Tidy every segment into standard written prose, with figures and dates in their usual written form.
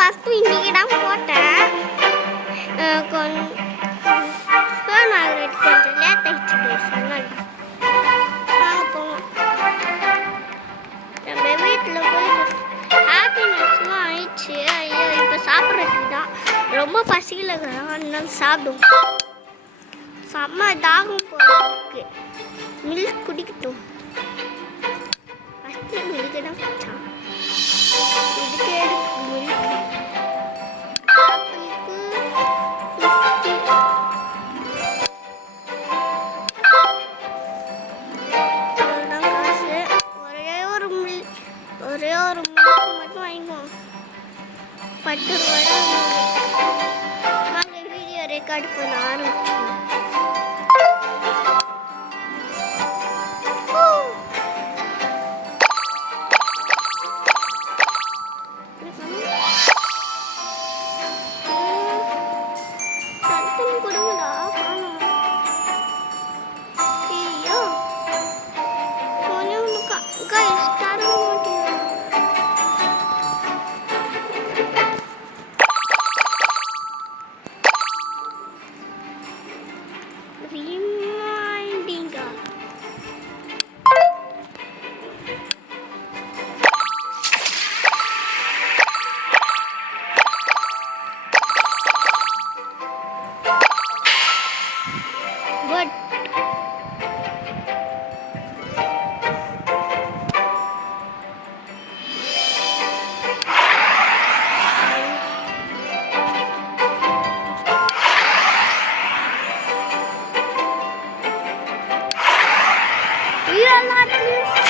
First இன்றைக்கி தான் போட்டேன். கொஞ்சம் லேட் ஆகிடுச்சு சொன்னாங்க. போவோம் நம்ம வீட்டில் போய் ஹாப்பினஸ்லாம் ஆயிடுச்சு. ஐயோ இப்போ சாப்பிட்றதுக்கு தான் ரொம்ப பசியில் அதனால சாப்பிடும். செம்ம தாகம் போகிறதுக்கு மில்க் குடிக்கட்டும். ஃபஸ்ட்டு மில்க்கு தான் குடித்தான். இதுக்கு எடுக்கு மில்க்கு ஆப்பிளுக்கு 50. அவ்வளோதான் காசு. ஒரே ஒரு மில்க் மட்டும் வாங்கிக்குவோம். 10 ரூபா தான். நாங்கள் வீடியோ ரெக்கார்ட் பண்ண ஆரம்பிச்சோம்.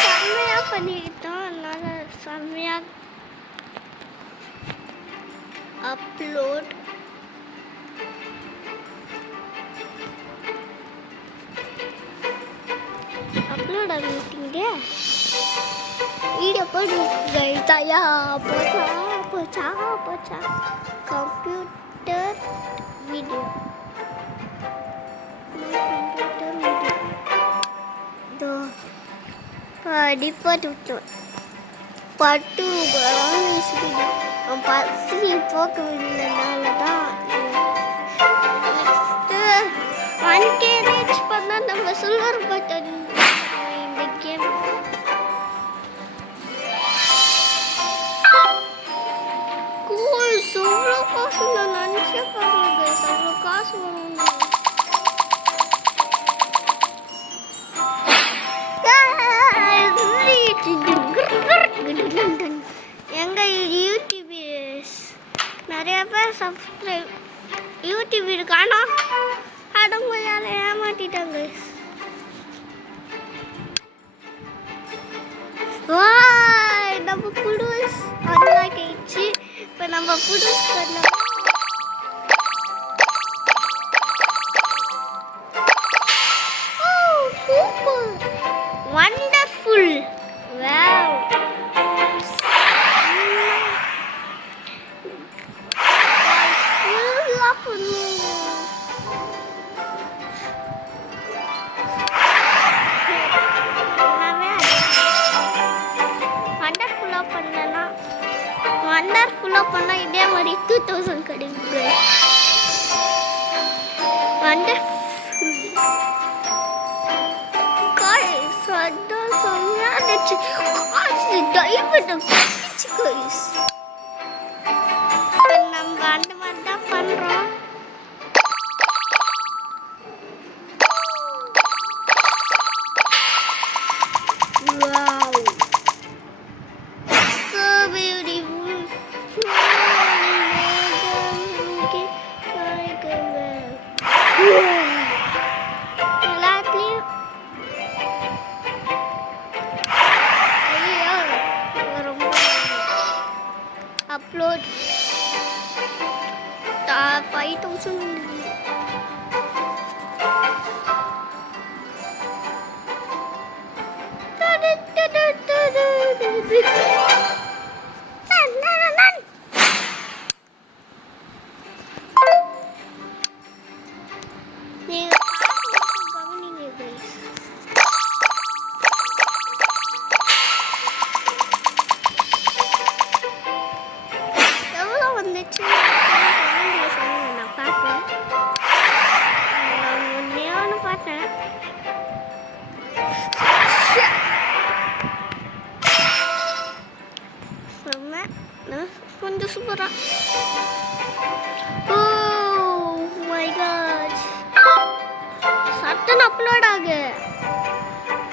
செம்மையாக பண்ணிக்கிட்டோம். அதனால் செம்மையாக அப்லோட் ஆகிட்டீங்க. வீடியோ போட்டு தயா போச்சா கம்ப்யூட்டர் வீடியோ பட்டு பசி போக்கவில்லைனால தான். நெக்ஸ்ட்டு 1K ரீச் பண்ணால் நம்ம சில்வர் பட்டன் இந்த கேம். எவ்வளோ காசு நான் நினச்சே பாருங்க. அவ்வளோ காசு வரும். எங்கள் யூடியூபர்ஸ் நிறைய பேர் சப்ஸ்கிரைப் யூடியூப் காணோம். அடங்கொய்யால ஏமாற்றிட்டாங்க. நம்ம புடுஸ் அன்லாக் ஆயிடுச்சு. இப்போ நம்ம புடுஸ் பண்ணலாம். Super wonderful. வாவ் ஃபுல்லாக பண்ணுங்க. வண்டர்ஃபுல்லாக பண்ணால் இதே மாதிரி 2000 கிடைக்குங்க. வண்டர்ஃபுல் காய்ஸ் அதான் சொன்னாச்சு. காசு டைவர்ட் ஆகிடுச்சு காய்ஸ். நம்ம அந்த மாதிரி தான் பண்ணுறோம். upload 5000 கொஞ்சம் சூப்பரா. ஓ மை காட், சட்டன் அப்லோட் ஆகு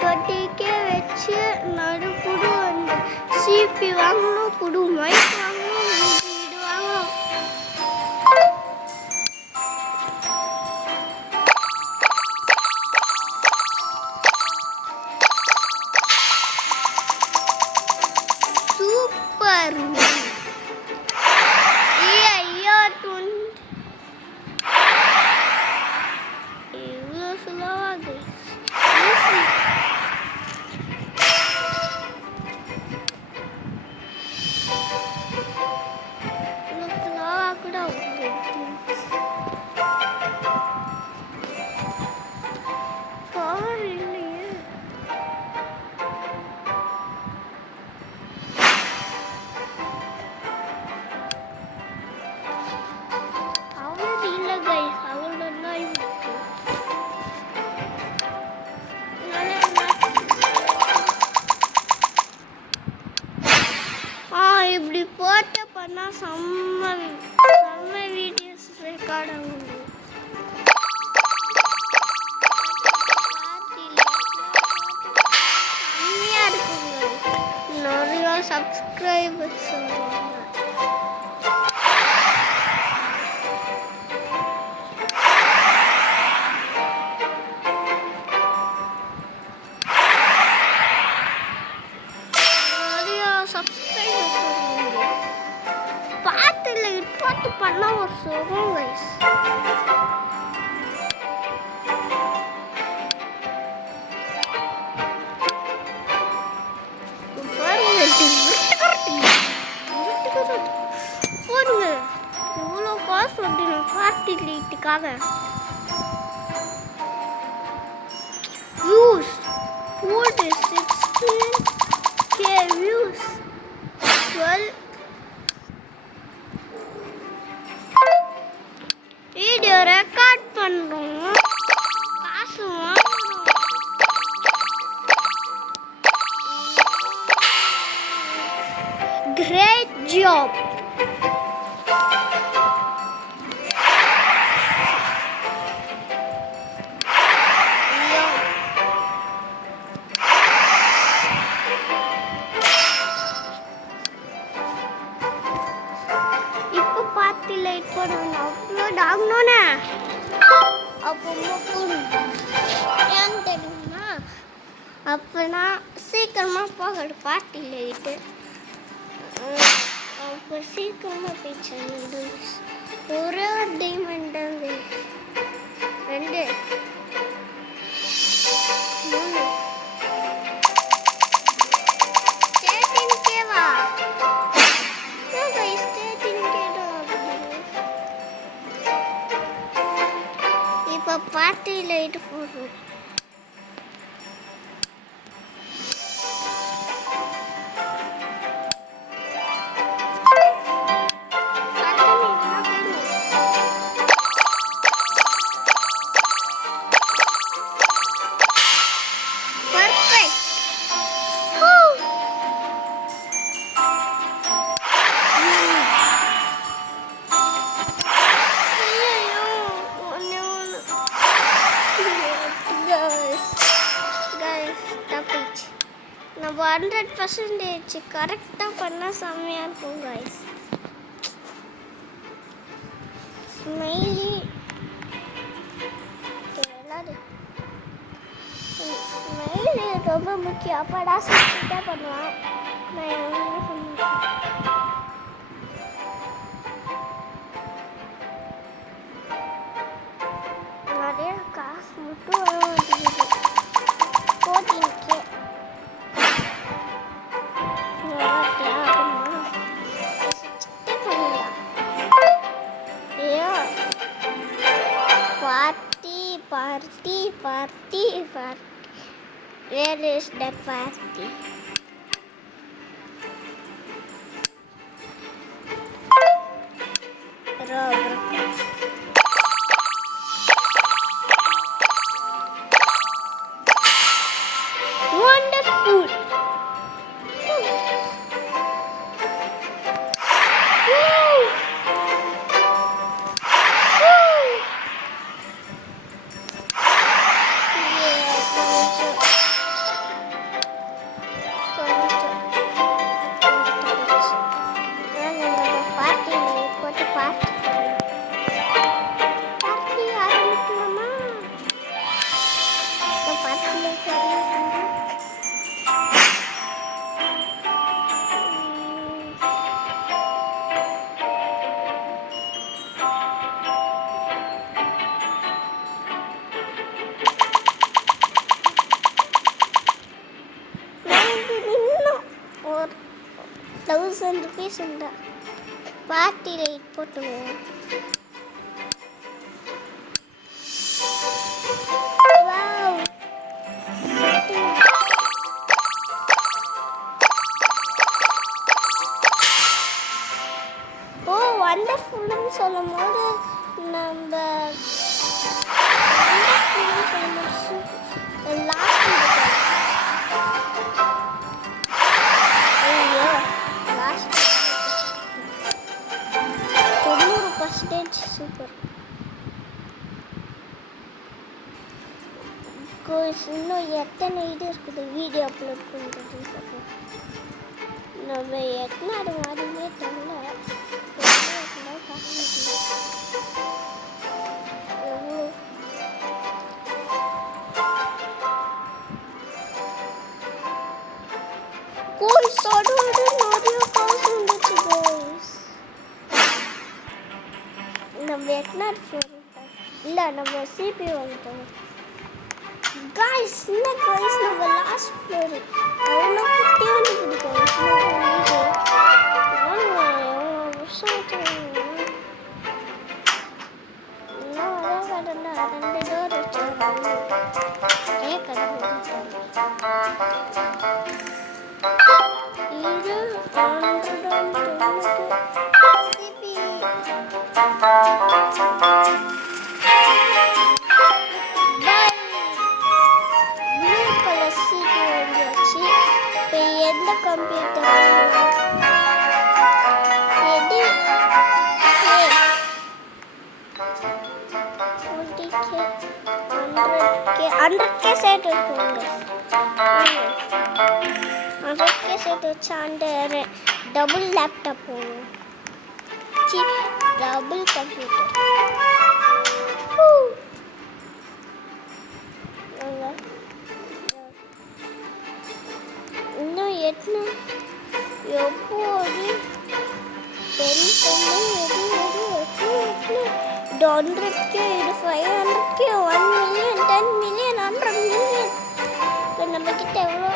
30K வச்சு நடு புடு அந்த சிபி வாங்கணும், புடு மைக் வாங்கணும், வீடு வாங்கணும். சூப்பர். இவ்வளோ சுலவாக கூட பவர் இல்லையே. அவ்வளோ இல்லை கைஸ், அவ்வளோதான் இருக்கு. இப்படி போட்டு பண்ணா செம்ம வீடியோஸ் ரெக்கார்ட் ஆகும். செம்மையா இருக்குங்க, நிறைய சப்ஸ்கிரைபர்ஸ் வருவாங்க. சப்ஸ்கிரைபர்ஸ் வருவாங்க. பாட்டுல பாட்டு பண்ண ஒரு சுகம் கைஸ். போடுங்க இவ்வளோ காசு அப்படின்னு பார்ட்டி லைட்டுக்காக. வியூஸ் போட்டு 16K வியூஸ் 12 வீடியோ ரெக்கார்ட் பண்ணுறோம், காசு வாங்குறோம். Great job. இப்போ பார்ட்டி லைட் போடணும், அப்லோட் ஆகணும்னே. அப்போ ஏன்னு தெரியுமா, அப்போ நான் சீக்கிரமாக போகணும் பார்ட்டி லைட்டு. அப்போ சீக்கிரமாக போயிடுச்சு. ஒரே ஒரு டைமண்ட் தாங்க, 2 3 18K-வா? இப்போ பார்ட்டி லைட் போடுறோம். நம்ம 100% கரெக்டாக பண்ணால் செம்மையாக இருக்கும் கைஸ். ஸ்மைலி ஸ்மைலி ரொம்ப முக்கியம். அப்பாடா சுற்றிட்டே பண்ணுவான், நான் என்ன பண்ணுவேன். நிறைய காசு மட்டும் வர மாட்டேங்குது. 14K party. Where is the party? Wonderful. பீஸ் உண்டா பார்ட்டி லைட் போட்டுருவோம். வண்டர்ஃபுல்லுன்னு சொல்லும் போது நம்ம லாஸ்ட் 90% சூப்பர். இன்னும் எத்தனை இது இருக்குது வீடியோ அப்லோட் பண்ணுறதுக்கு. நம்ம எத்தனை மாதிரியே தெரியல. நம்ம எக்னாட் ஃப்ளோர் இல்லை நம்ம சிபி வந்துட்டோம் காய்ஸ். இல்லை காய்ஸ் நம்ம லாஸ்ட் ஃப்ளோர் அவ்வளோ குட்டியாக பிடிக்கும். ரெண்டு டோர் வச்சு எந்த கம்ப்யூட்டர் 100K செட் இருக்குங்க. 100K செட் வச்சு அந்த டபுள் லேப்டாப் போகும். டபுள் கம்ப்யூட்டர் இன்னும் எத்தனை எப்போது 100K இது 500K 1 million 10 million 100 million. நம்ம கிட்ட எவ்வளோ?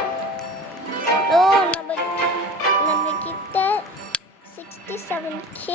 நம்ம கிட்ட 67K.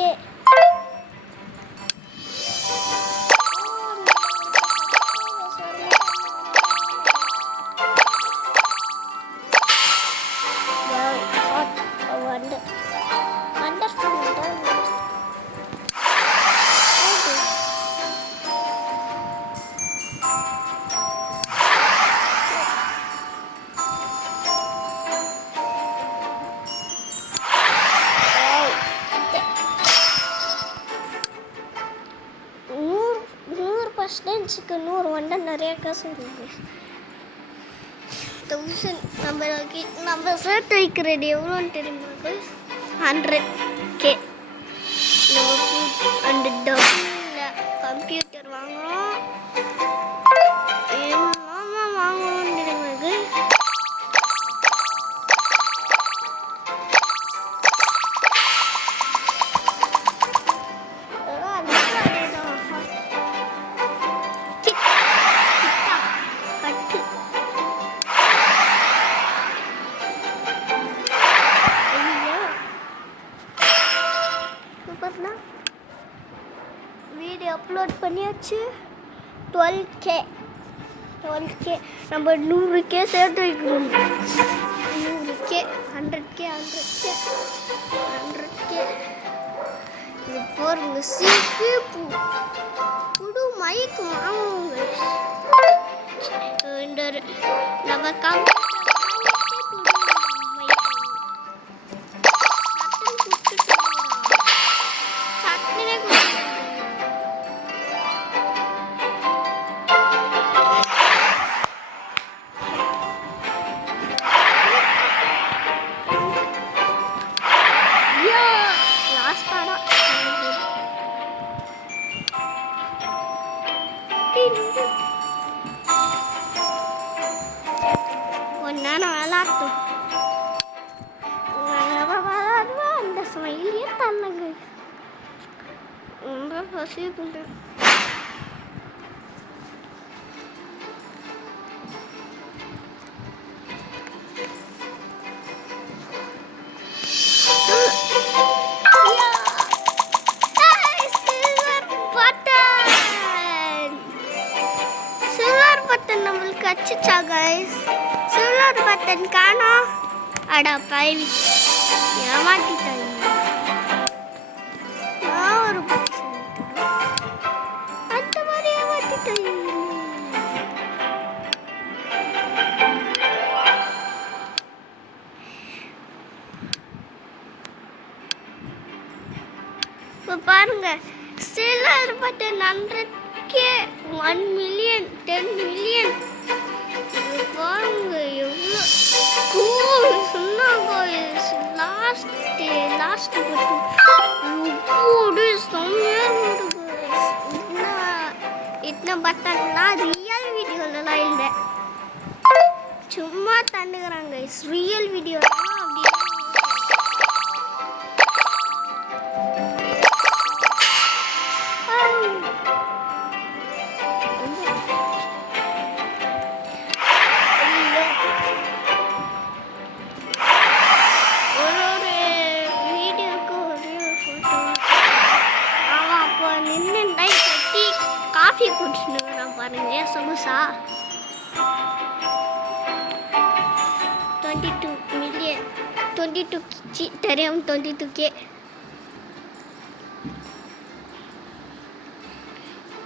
ஸ்டூடெண்ட்ஸுக்கு 100 வண்டா நிறைய காசு இருக்குது. 1000 நம்ம சேர்த்து வைக்கிறது எவ்வளோன்னு தெரியுமா? 100K. அந்த டபுள் கம்ப்யூட்டர் வாங்குகிறோம். என்னமா வாங்கணும்னு தெரியுமா? வீடியோ அப்லோட் பண்ணியாச்சு. 12K நம்ம 100K சேர்த்து வைக்கணும். 100K 100K இது போருங்க. சீக்கு புது மைக்கு வாங்குவோங்க. நம்ம நான் விளாட்டும் அந்த ஸ்மைலியே தந்தங்க. ரொம்ப பசி பண்ணுறேன். கைஸ், சில்வர் பட்டன் காணோம். அட பைவி, ஏமாத்திட்டாங்க. நான் ஒரு பட்டன் அந்த மாதிரி ஏமாத்திட்டாங்க. இப்போ பாருங்க, silver button 100K 1 million 10 million. பாருங்க எவ்வளோ கூல் சொன்னாங்க. லாஸ்ட் இத்தனை பட்டன்லாம் ரியல் வீடியோலலாம் இல்லை, சும்மா தண்டுக்கிறாங்க. ரியல் வீடியோ காஃபி குடிச்சுன்னு நான் பாருங்க. சமோசா 22 million 22 தெரியும் 22K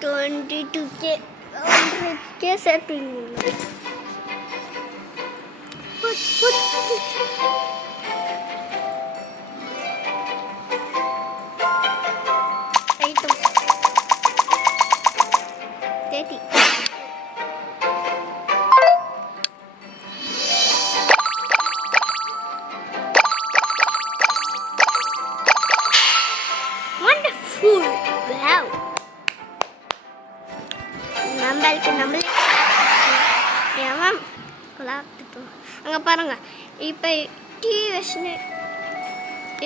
100K சேர்த்துங்க. Wonderful! Wow! நம்மளே அங்கே பாருங்க. இப்போ டீ வச்சுன்னு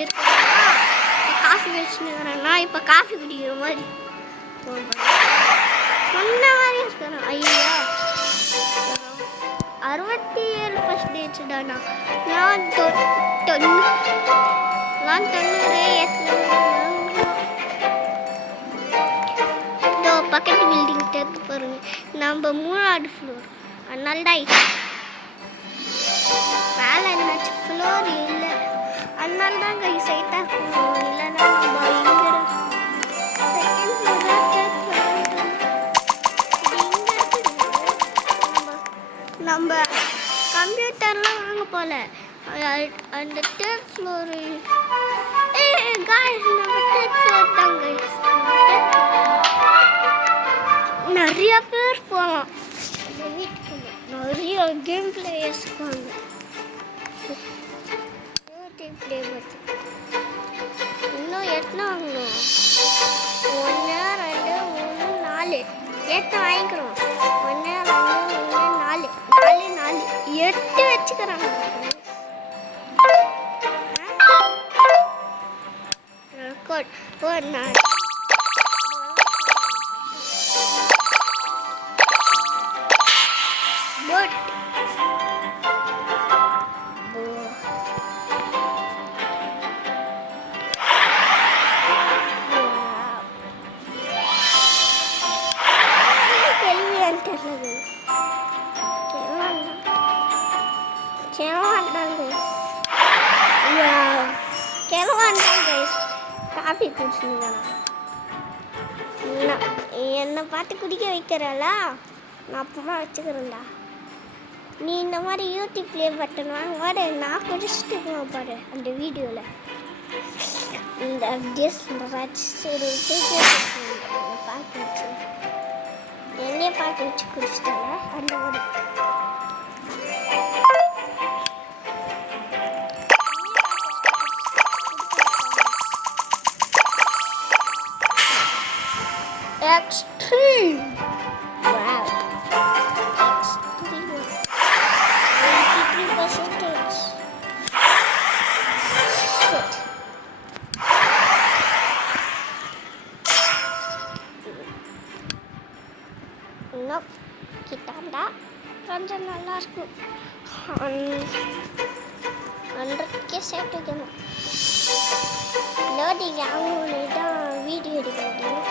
இருக்கா, காஃபி வச்சுன்னுக்கிறேன்னா இப்போ காஃபி குடிக்கிற மாதிரி சொன்ன மாதிரி இருக்கிறேன். ஐயோ 67% தானா? நான் 90 பக்கத்து பில்டிங் தெரிஞ்சு பாருங்க. நம்ம 3வது ஃப்ளோர், அதனால தான் மேலே என்னாச்சு ஃப்ளோர் இல்லை, அதனால தான் கை சைட்டாக இருக்கணும். இல்லைன்னா நம்ம இங்கே செகண்ட் ஃப்ளோர் நம்ம கம்ப்யூட்டர்லாம் வாங்க போல. அந்த தேர்ட் ஃப்ளோரு காய்ஸ், நம்ம தேர்ட் ஃப்ளோர் தான் கைஸ். நிறைய பேர் போகலாம் வீட்டுக்குள்ள, நிறைய கேம் பிளேயர்ஸ் இருக்காங்க. இன்னும் எத்தனை வாங்கணும்? 1 2 3 4 எத்தனை வாங்கிக்கிறோம்? 1 2 3 4 8 வச்சுக்கிறாங்க. காஃபி குடிச்சுங்களா? என்னை பார்த்து குடிக்க வைக்கிறலா, நான் அப்புறமா வச்சுக்கிறேன்டா. நீ இந்த மாதிரி யூடியூப் ப்ளே பட்டன் வாங்க பாரு, நான் குடிச்சிட்டு பாரு அந்த வீடியோவில். இந்த அப்படியே பார்க்க வச்சு என்னையே பார்க்க வச்சு குடிச்சிட்டாங்க அந்த மாதிரி. Extreme! Wow! Extreme! 93%. Shit! Nope. Kita கொஞ்சம் நல்லா இருக்கும். 100K சேர்த்துக்கணும். லோடிங் ஆகணும்னு தான் வீடியோ எடுக்க முடியும்.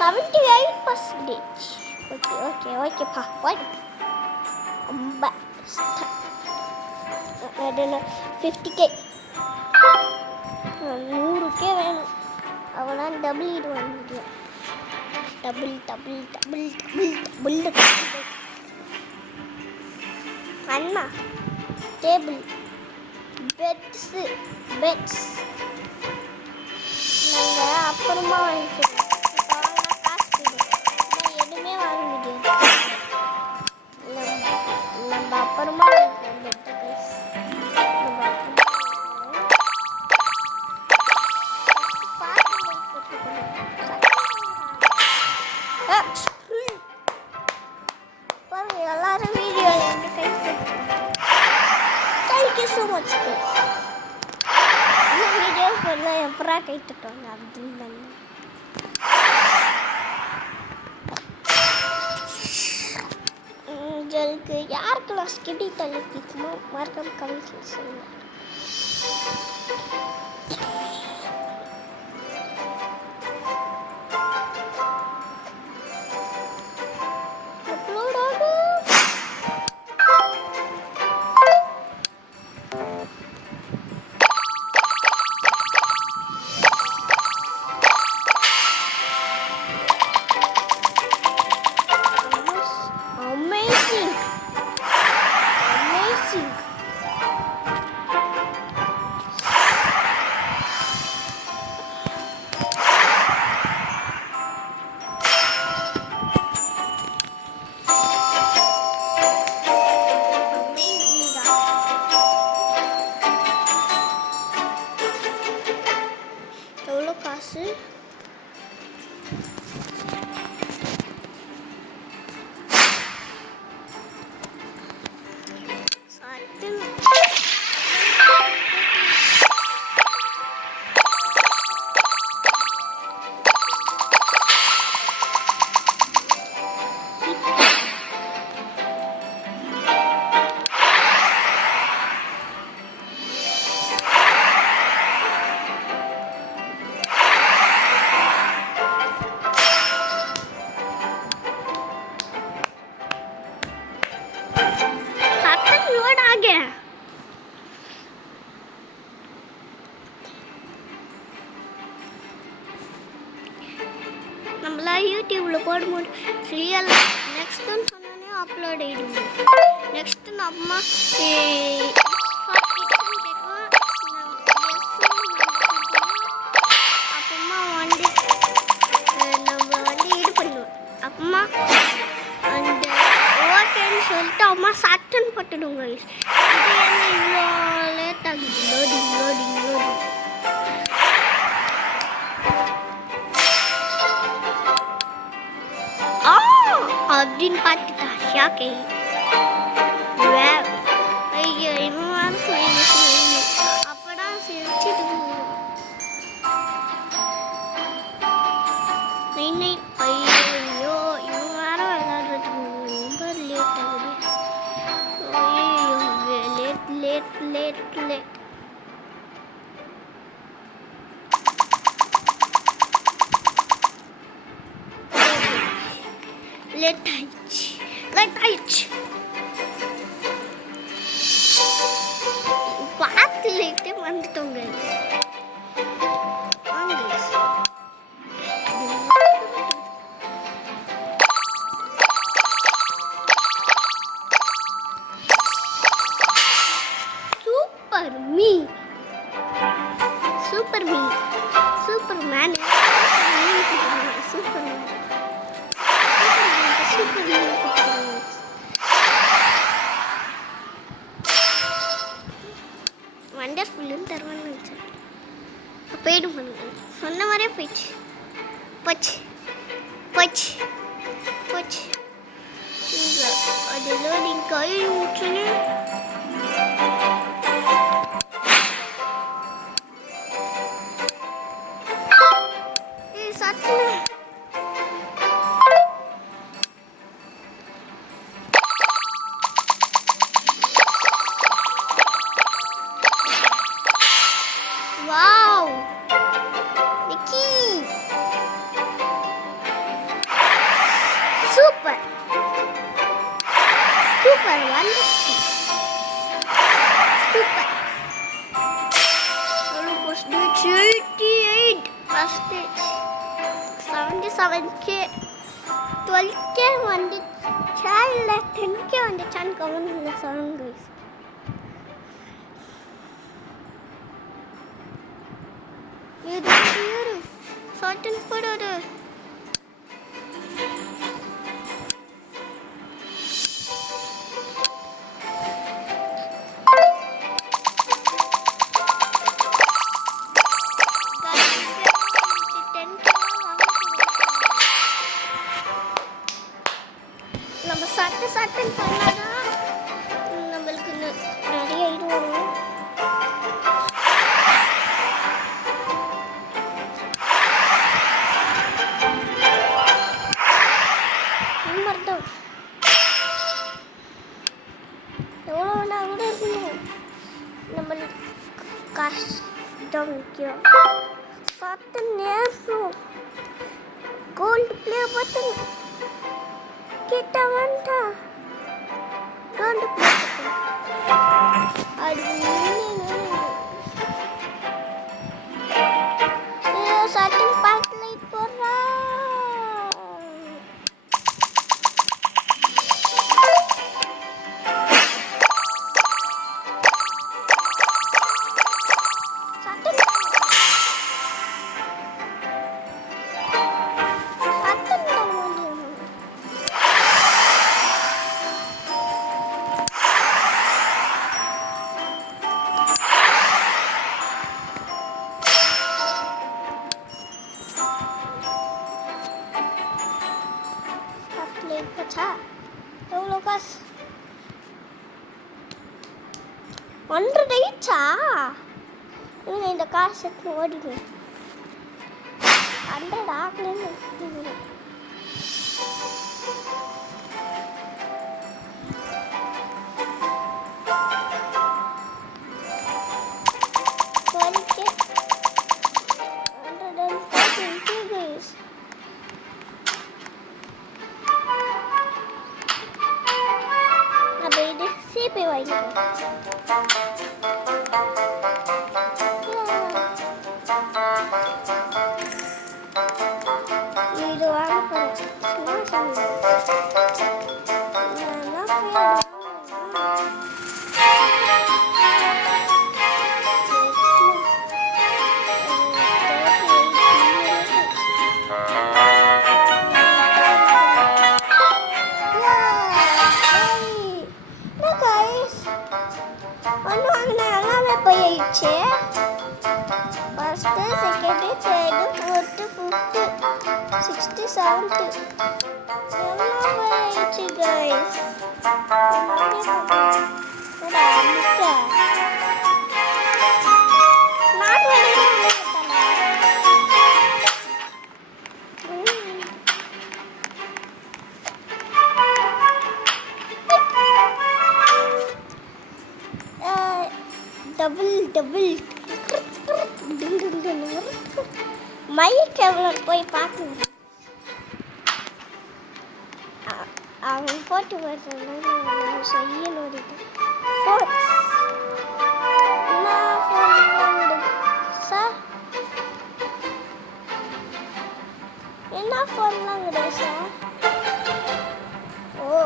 78%. ஓகேப்பா ஓகே. ரொம்ப அதில் 50K 100K வேணும். அவனா டபுள் இது வாங்க முடியும். டபுள் அண்ணா டேபிள் பெட்ஸ் நாங்கள் அப்புறமா வாங்கிக்கிறோம். காசு நான் எதுவுமே வாங்க முடியாது. நம்ம அப்புறமா வாங்கிக்கிறோம். பெட்டு கைஸ் நம்ம பாருங்க எல்லாரும் வீடியோ வந்து கை thank you so much guys. Video பண்ண எப்பரா கை தட்டுவாங்க அப்படின்னு தாங்க. உங்களுக்கு யாருக்கெல்லாம் ஸ்கிடி தள்ளி பிடிக்குமோ மறக்காம கமெண்ட்ஸ் சொல்லுங்க. எவ்வளோ காசு? நம்மளாம் யூடியூப்பில் போடும்போது ரியல் நெக்ஸ்ட்டுன்னு சொன்னோன்னே அப்லோட் ஆகிடுங்க. நெக்ஸ்ட்டு நம்ம அப்புறமா வந்து நம்ம வந்து இது பண்ணுவோம். அப்புறமா அந்த ஓகேன்னு சொல்லிட்டு அம்மா சட்டுன்னு போட்டுடுங்க. இது என்ன இவ்வளோ லேட் ஆகுது? லோடிங் அப்படின்னு பார்த்துட்டா ஷாக்கே. ஐயோ இவன் அப்பதான் சிரிச்சுட்டு ஐயோ இவன் வேற விளையாடுறதுக்கு ரொம்ப லேட் ஆகுது. ஐயோ லேட் லேட் ஆயிடுச்சு. பார்த்து லேட்டே வந்துட்டோங்க. சூப்பர்மேன் வண்டர்ஃபுல்லுன்னு தருவான்னு நினச்சேன். போயிடும் பண்ணுங்க. சொன்ன மாதிரியே போச்சு. அது லோடிங் கை ஊற்றுன்னு சட்டுன்னு 77K 12K வந்துச்சா இல்லை 10K வந்துச்சான்னு கவனிங்க சொல்லுங்க guys. இரு சாட்டன் போடாது. நம்ம சட்டன் பண்ணாதான் நம்மளுக்கு நிறைய இது வரும். தான் எவ்வளோ வேணா கூட இருக்கணும். நம்மளுக்கு கஷ்டம் முக்கியம். சட்டன் நேரம் கோல்டு பிளே பட்டன் கிட்ட வந்தா கோல்டு பிளே பட்டன் அது சட்டன் பேக் லைட் போடுறா. எவ்வளோ காசு 100 ஆயிடுச்சா? இவங்க இந்த காசு எடுத்து ஓடிடுவேன். 100 ஆகலன்னு CP வாங்கிக்கிறேன். இது வாங்க எல்லாமே போயிடுச்சு. First second third fourth fifth 6th 7th எல்லாம் போயிடுச்சு கைஸ். டபுள் மைக் எவ்வளோ போய் பார்க்கணும். அவன் போட்டு வர்றதுனால செய்யணும். சார் என்ன ஃபோன்லாம் கிடையாது சார். ஓ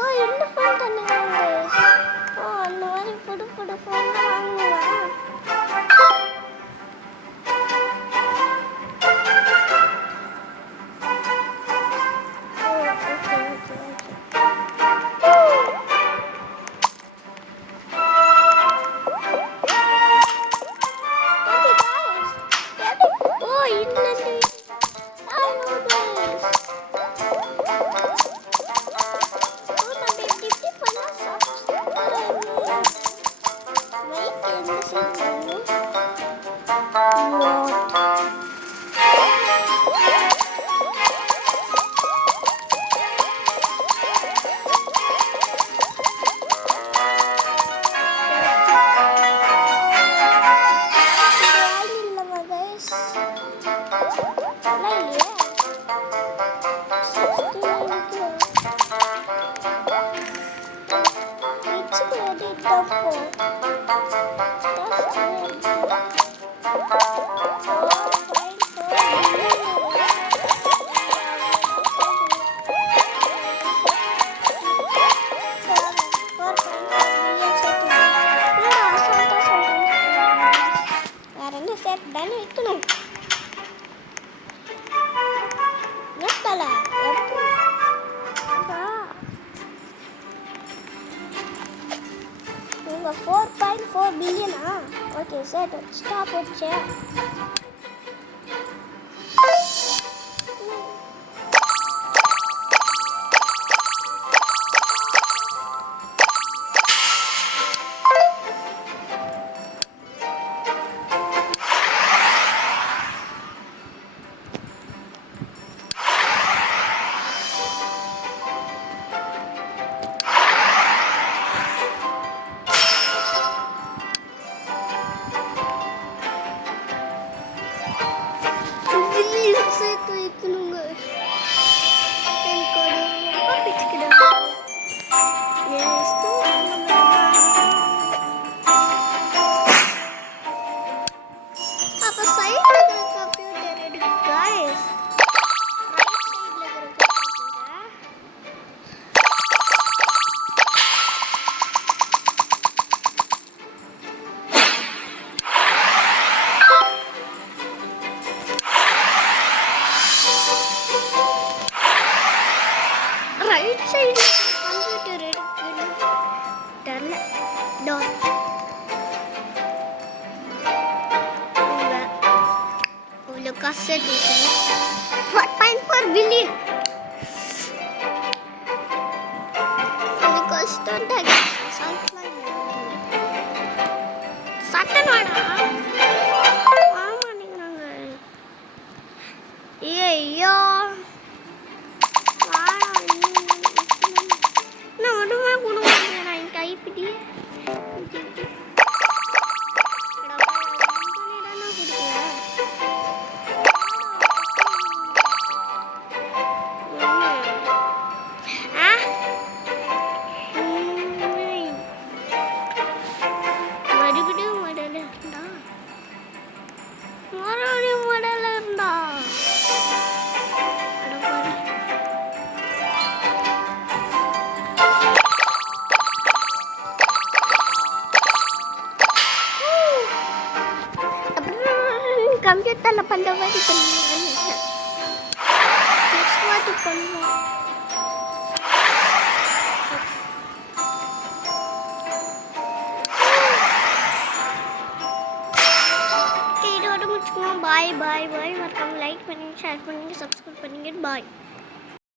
ஓ என்ன ஃபோன் தந்துங்க. ஓ அந்த மாதிரி புது ஃபோன் வாங்குவா. தானே வைக்கணும். நிறுத்தல உங்கள் 4.4 பில்லியனா? ஓகே சார், ஸ்டாப் வச்சு சேர்த்து வைக்கணுங்க. எனக்கு ஒரு ரொம்ப பிடிக்குதா. அப்போ சைடில் இருக்கிற கம்ப்யூட்டர் எடுக்கு guys. ரைட் சைடில் இருக்கிற கம்ப்யூட்டரை ரைட் சைடு கம்ப்யூட்டர் எடுக்கணும். தெரில டோன் இவ்வளோ காசு சேர்த்து வைக்கணும். 1.4 பில்லியன் அது கஷ்டம் தான். சட்டமாடா ஆமாட்டேங்கிறாங்க. ஐயோ நான் ஒன்றுமே கொடுக்க மாட்டேன். என் கைப்பிடி மறுபடியும் மடல இருந்தா கம்ப்யூட்டரில் பண்ணுற மாதிரி பண்ணுவேன். நெக்ஸ்ட் வாட்டி பண்ணுவோம். இதோட முடிச்சுக்குவோம். பாய் பாய் பாய். மறக்காம லைக் பண்ணுங்க, ஷேர் பண்ணுங்க, சப்ஸ்கிரைப் பண்ணுங்க. பாய்.